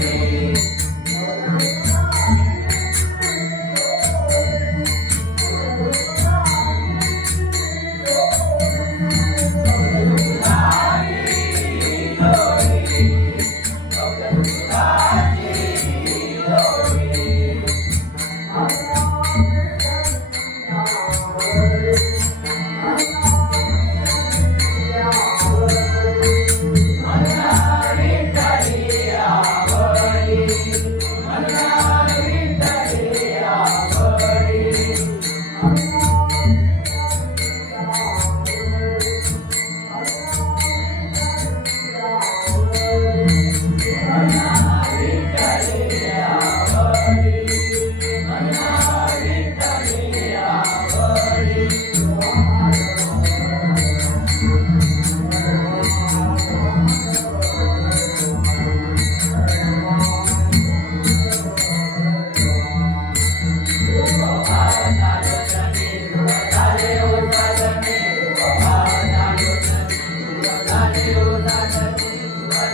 Thank you.